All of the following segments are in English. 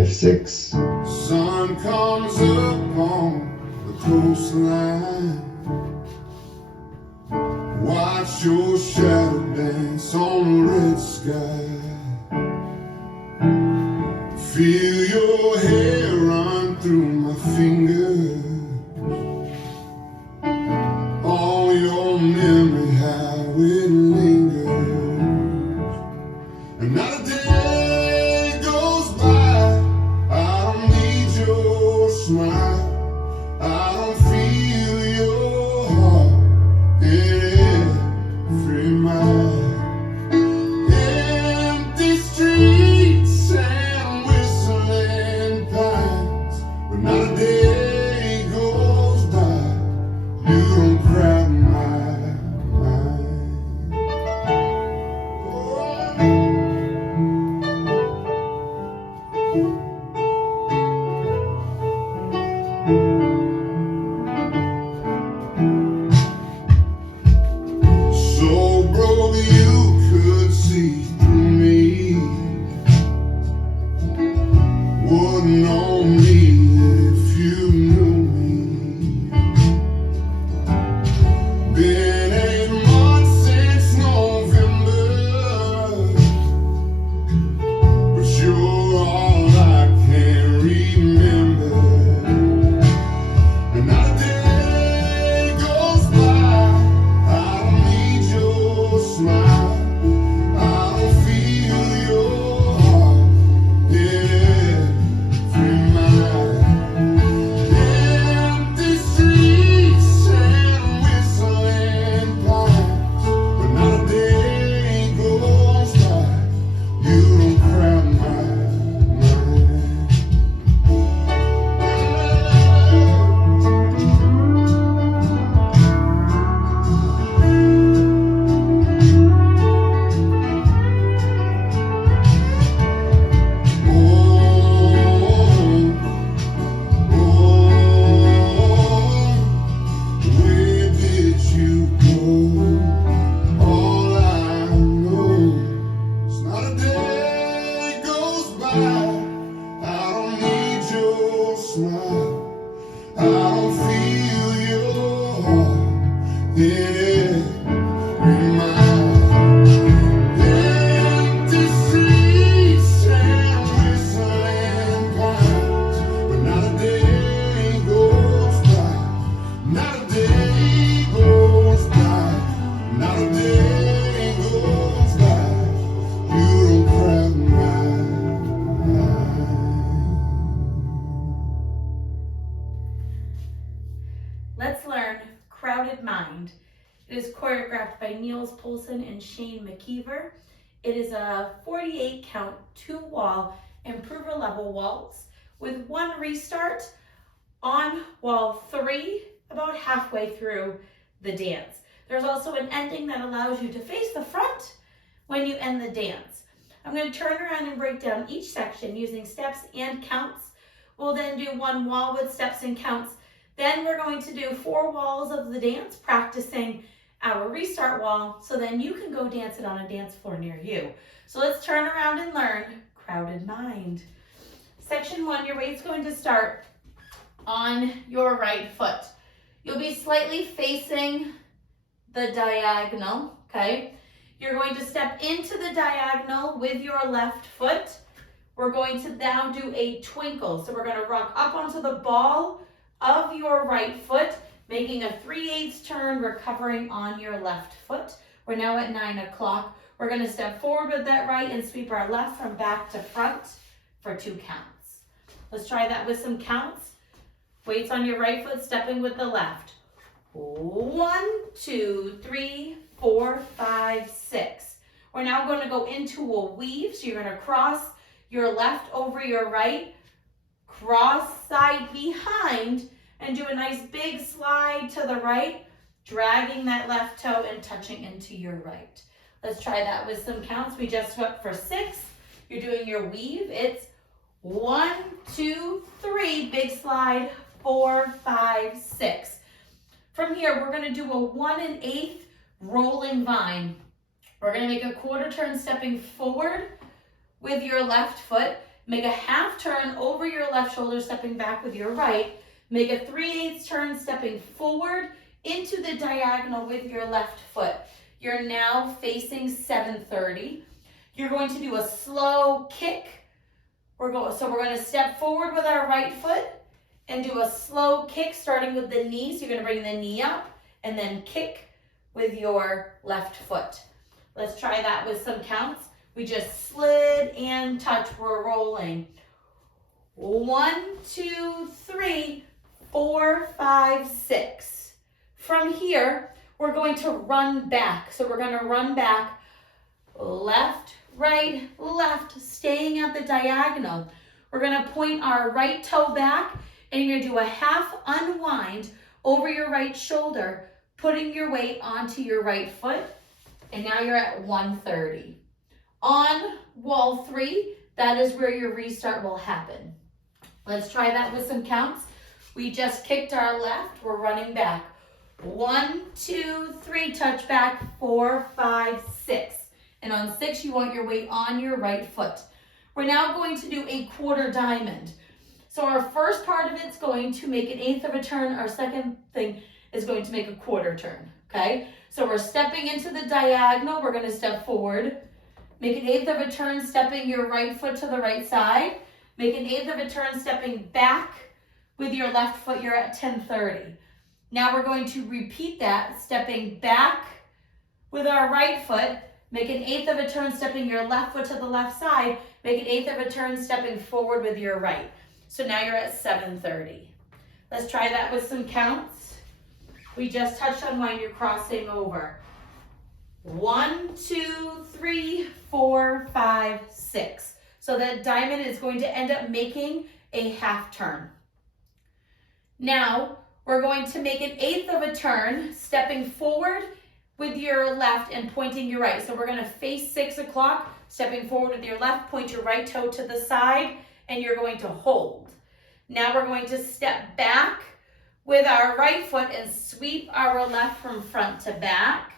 5, 6. Sun comes up on the coastline. Watch your shadow dance on the red sky. Feel your hair run through my fingers. All your memory, how it lingers. And not a day goes by I don't need your smile. I don't feel your heart in every mile. Empty streets and whistling pines, but not a day goes by you don't crowd my mind. So broke you could see through me. Wouldn't know me if you knew me. Been 8 months since November, but you're all I can remember. And not a day goes by I don't need your smile. I don't feel your heart in every mile. Empty streets and whistling pines, but not a day goes by you don't crowd my mind. Where did you go? All I know is not a day goes by I don't need your smile. I don't feel your heart in every mile. Empty streets and whistling pines, but not a day goes by. Not a day goes by. Not a day goes by. You don't crowd my mind. Let's learn Crowded Mind. It is choreographed by Niels Poulsen and Shane McKeever. It is a 48 count, 2-wall, improver level waltz with 1 restart on wall 3, about halfway through the dance. There's also an ending that allows you to face the front when you end the dance. I'm going to turn around and break down each section using steps and counts. We'll then do 1 wall with steps and counts. Then we're going to do 4 walls of the dance, practicing our restart wall, so then you can go dance it on a dance floor near you. So let's turn around and learn Crowded Mind. Section 1, your weight's going to start on your right foot. You'll be slightly facing the diagonal, okay? You're going to step into the diagonal with your left foot. We're going to now do a twinkle. So we're going to rock up onto the ball of your right foot, making a 3/8 turn, recovering on your left foot. We're now at 9 o'clock. We're going to step forward with that right and sweep our left from back to front for 2 counts. Let's try that with some counts. Weights on your right foot, stepping with the left. 1, 2, 3, 4, 5, 6. We're now going to go into a weave. So you're going to cross your left over your right, cross side behind, and do a nice big slide to the right, dragging that left toe and touching into your right. Let's try that with some counts. We just swept for 6. You're doing your weave. It's 1, 2, 3, big slide, 4, 5, 6. From here, we're going to do a 1 1/8 rolling vine. We're going to make a quarter turn stepping forward with your left foot, Make a half turn over your left shoulder, stepping back with your right. Make a 3/8 turn, stepping forward into the diagonal with your left foot. You're now facing 730. You're going to do a slow kick. We're going to step forward with our right foot and do a slow kick starting with the knee. So you're going to bring the knee up and then kick with your left foot. Let's try that with some counts. We just slid and touch. We're rolling. 1, 2, 3, 4, 5, 6. From here, we're going to run back. So we're going to run back left, right, left, staying at the diagonal. We're going to point our right toe back, and you're going to do a half unwind over your right shoulder, putting your weight onto your right foot, and now you're at 130. On wall 3, that is where your restart will happen. Let's try that with some counts. We just kicked our left, we're running back. 1, 2, 3, touch back, 4, 5, 6. And on 6, you want your weight on your right foot. We're now going to do a quarter diamond. So our first part of it's going to make 1/8 of a turn. Our second thing is going to make a quarter turn, okay? So we're stepping into the diagonal. We're going to step forward. Make 1/8 of a turn, stepping your right foot to the right side. Make 1/8 of a turn, stepping back with your left foot. You're at 1030. Now we're going to repeat that, stepping back with our right foot. Make 1/8 of a turn, stepping your left foot to the left side. Make 1/8 of a turn, stepping forward with your right. So now you're at 730. Let's try that with some counts. We just touched on when you're crossing over. 1, 2, 3, 4, 5, 6. So that diamond is going to end up making a half turn. Now we're going to make 1/8 of a turn, stepping forward with your left and pointing your right. So we're going to face 6 o'clock, stepping forward with your left, point your right toe to the side, and you're going to hold. Now we're going to step back with our right foot and sweep our left from front to back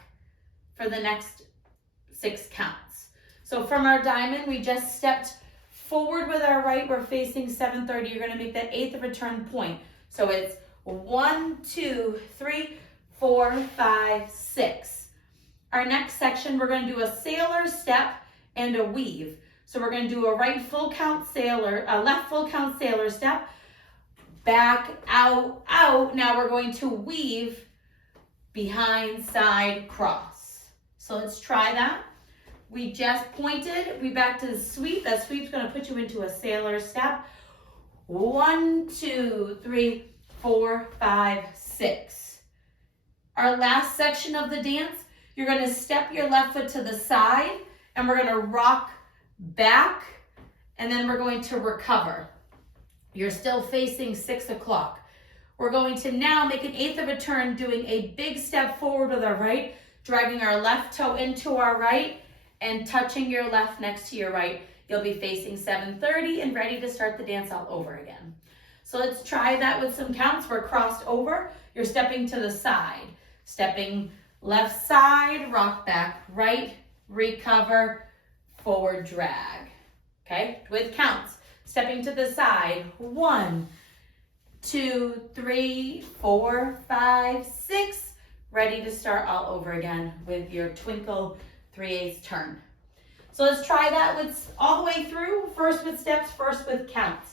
for the next 6 counts. So from our diamond, we just stepped forward with our right. We're facing 730. You're going to make that 1/8 of a turn point. So it's 1, 2, 3, 4, 5, 6. Our next section, we're going to do a sailor step and a weave. So we're going to do a right full count sailor, a left full count sailor step, back, out, out. Now we're going to weave behind, side, cross. So let's try that. We just pointed, we back to the sweep. That sweep's going to put you into a sailor step. 1, 2, 3, 4, 5, 6. Our last section of the dance, you're going to step your left foot to the side, and we're going to rock back, and then we're going to recover. You're still facing 6 o'clock. We're going to now make 1/8 of a turn, doing a big step forward with our right, dragging our left toe into our right, and touching your left next to your right. You'll be facing 730 and ready to start the dance all over again. So let's try that with some counts. We're crossed over. You're stepping to the side. Stepping left side, rock back right, recover, forward drag. Okay, with counts. Stepping to the side. 1, 2, 3, 4, 5, 6. Ready to start all over again with your twinkle 3/8 turn. So let's try that with all the way through. First with steps, first with counts.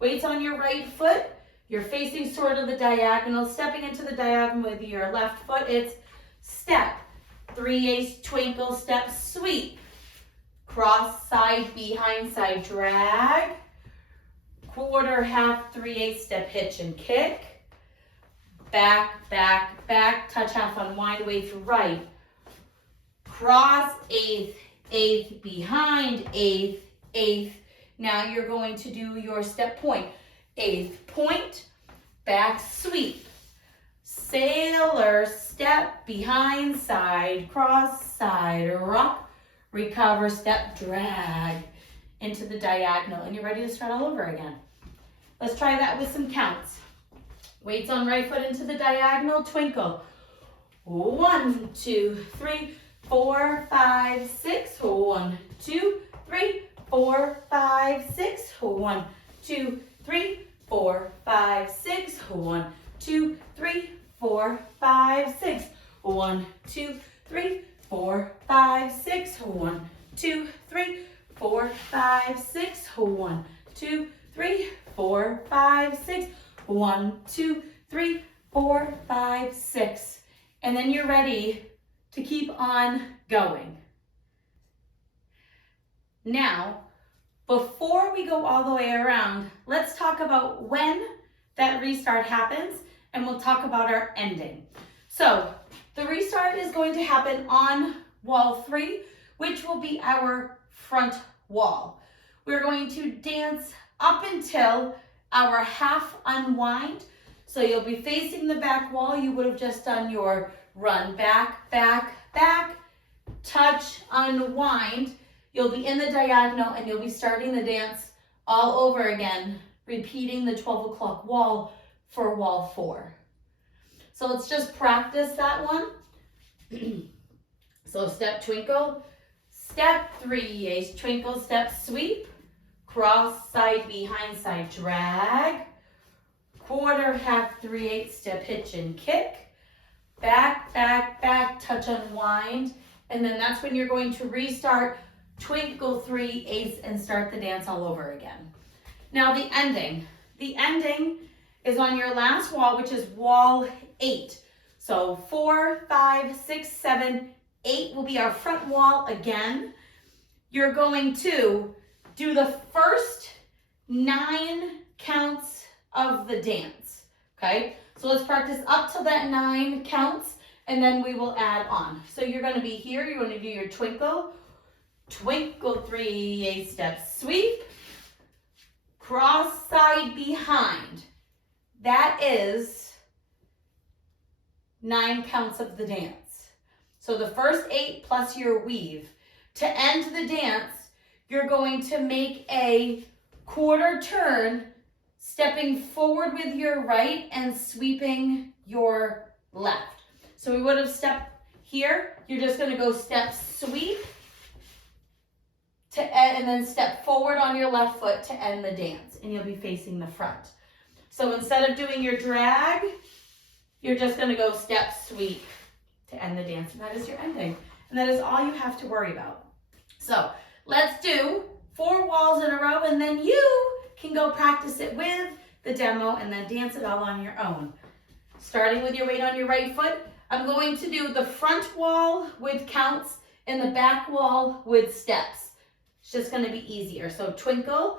Weights on your right foot. You're facing sort of the diagonal. Stepping into the diagonal with your left foot. It's step, 3/8 twinkle, step, sweep. Cross, side, behind, side, drag. Quarter, half, 3/8 step, hitch and kick. Back, back, back. Touch, half, unwind, away through right. Cross, 1/8, 1/8, behind, 1/8, 1/8. Now you're going to do your step point. 1/8 point, back sweep. Sailor step, behind, side, cross, side, rock, recover, step, drag into the diagonal. And you're ready to start all over again. Let's try that with some counts. Weights on right foot into the diagonal, twinkle. 1, 2, 3, 4, 5, 6. 1, 2, 3, 4, 5, 6. 1, 2, 3, 4, 5, 6. 1, 2, 3, 4, 5, 6. 1, 2, 3, 4, 5, 6. 1, 2, 3, 4, 5, 6. 1, 2, 3, 4, 5, 6. 1, 2, 3, 4, 5, 6. And then you're ready to keep on going. Now, before we go all the way around, let's talk about when that restart happens, and we'll talk about our ending. So the restart is going to happen on wall 3, which will be our front wall. We're going to dance up until our half unwind. So you'll be facing the back wall. You would have just done your run back, back, back, touch, unwind. You'll be in the diagonal and you'll be starting the dance all over again, repeating the 12 o'clock wall for wall 4. So let's just practice that one. So step twinkle, step 3, ace twinkle, step sweep, cross, side, behind, side, drag, quarter, half, 3/8, step hitch and kick, back, back, back, touch, unwind, and then that's when you're going to restart, twinkle, 3, ace, and start the dance all over again. Now the ending is on your last wall, which is wall 8. So 4, 5, 6, 7, 8 will be our front wall again. You're going to do the first 9 counts of the dance, okay? So let's practice up to that 9 counts, and then we will add on. So you're gonna be here, you're gonna do your twinkle, twinkle, 3, ace, step, sweep, cross, side, behind. That is 9 counts of the dance. So the first 8 plus your weave. To end the dance, you're going to make a quarter turn, stepping forward with your right and sweeping your left. So we would have stepped here. You're just going to go step, sweep, to end, and then step forward on your left foot to end the dance, and you'll be facing the front. So instead of doing your drag, you're just going to go step, sweep to end the dance, and that is your ending. And that is all you have to worry about. So let's do 4 walls in a row, and then you can go practice it with the demo and then dance it all on your own. Starting with your weight on your right foot, I'm going to do the front wall with counts and the back wall with steps. It's just going to be easier. So twinkle,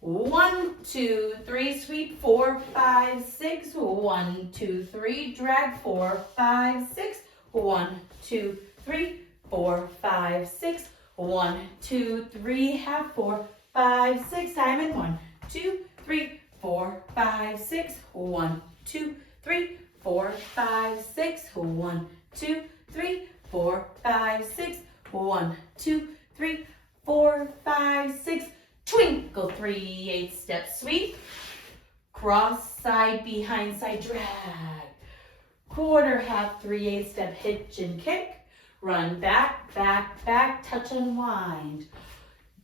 1, 2, 3, sweep, 4, 5, 6, 1, 2, 3, drag, 4, 5, 6, 1, 2, 3, 4, 5, 6, 1, 2, 3, half, 4, 5, 6, time, and 1, 2, 3, 4, 5, 6, 1, 2, 3, 4, 5, 6, 1, 2, 3, 4, 5, 6, 1, 2, 3, 4, 5, 6, twinkle, 3, 8, step, sweep, cross, side, behind, side, drag, quarter, half, 3/8, step, hitch and kick, run back, back, back, touch, unwind,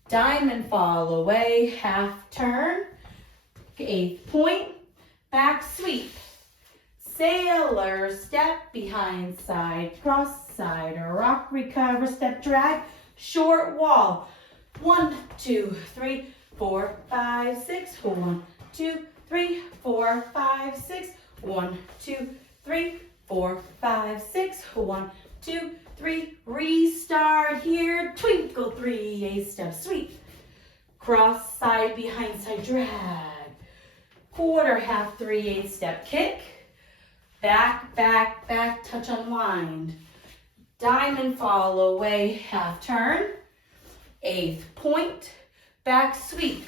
diamond fall away, half turn, 8th point, back sweep, sailor, step, behind, side, cross, side, rock, recover, step, drag, short wall, 1, 2, 3, 4, 5, 6, 1, 2, 3, 4, 5, 6, 1, 2, 3, 4, 5, 6, 1, 2, 3, restart here, twinkle, 3, ace, step, sweep, cross, side, behind, side, drag, quarter, half, 3/8, step, kick, back, back, back, touch, unwind, diamond fall away, half turn, 8th point, back sweep,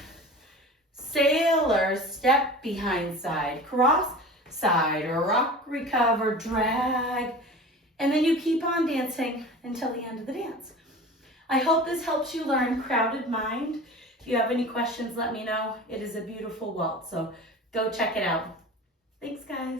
sailor, step, behind, side, cross, side, rock, recover, drag, and then you keep on dancing until the end of the dance. I hope this helps you learn Crowded Mind. If you have any questions, let me know. It is a beautiful waltz, so go check it out. Thanks, guys.